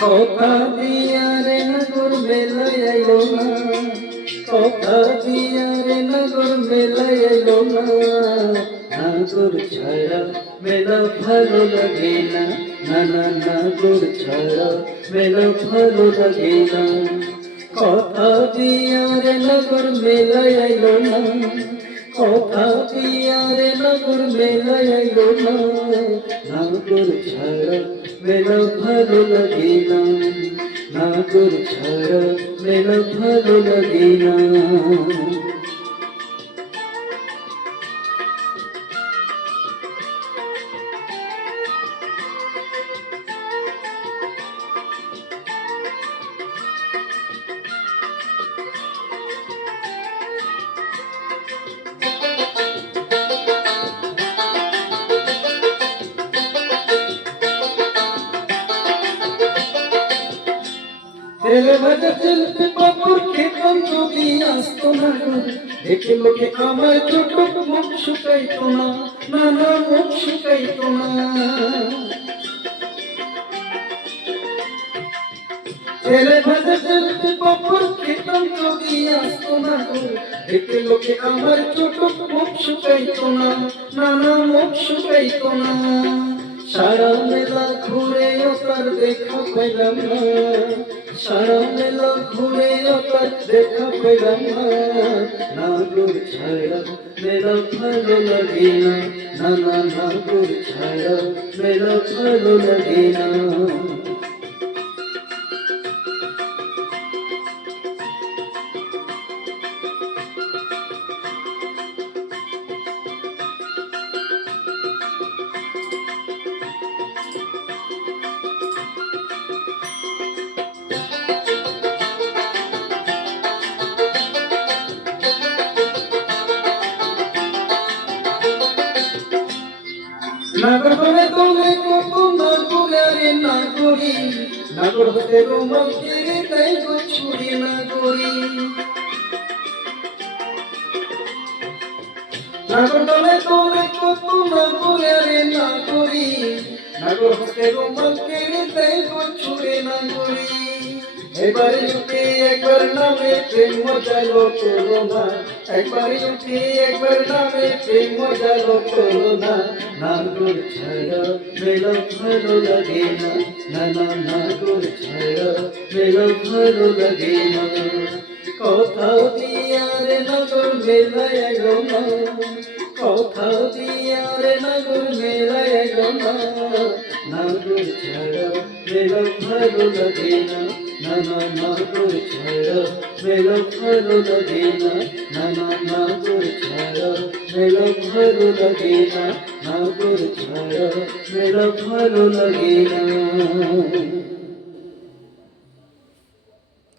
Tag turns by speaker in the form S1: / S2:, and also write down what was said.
S1: কথা নাগর ছাড়া মেলা ভালো লাগে না না না নাগর ছাড়া মেলা ভালো লাগে না কথা দিয়া রে নগর মেলায় আইলো না কথা দিয়া রে নগর মেলায় আইলো না নাগর ছাড়া মেলা ভালো না মেলা ভালো লাগে না তেলে ভাজা চলতে পাপড় খেতাম যদি আসতো না দেখে লোকে আমার ছোট মুখ শুকাইতো না না মুখ শুকাইতো না। তেলে ভাজা চলতে পাপড় খেতাম যদি আসতো না দেখে লোকে আমার ছোট মুখ শুকাইতো না না মুখ শুকাইতো না। সারা মেলা ঘুরে তার দেখা পেলাম না। সারা মেলা ঘুরে তার দেখা পেলাম না। নাগর ছাড়া, মেলা ভালো লাগে না। না না নাগর ছাড়া, মেলা ভালো লাগে না। নাগর বলে তোলে কত নাগরে। নাগরি নাগর হতে রোমাল কেড়ে তাই গো ছুরি নাগরি। নাগর দলে তোলে কত নাগরে। নাগরি নাগর হতে রোমাল কেড়ে তাই গো ছুরি নাগরি। এবারে উঠে একবার নামে প্রেম মজালো করোনা একবার উঠে, একবার নামে, প্রেম মজালো করোনা নাগর ছাড়া, মেলা ভালো লাগে না। না না নাগর ছাড়া, মেলা ভালো লাগে না। কথা দিয়ারে নগর মেলায় এলো না কথা দিয়ারে নগর মেলায় এলো না নাগর ছাড়া মেলা ভালো লাগে না না না নাগর ছাড়া মেলা ভালো লাগে না না না নাগর ছাড়া মেলা ভালো লাগে না মেলা ভালো লাগে না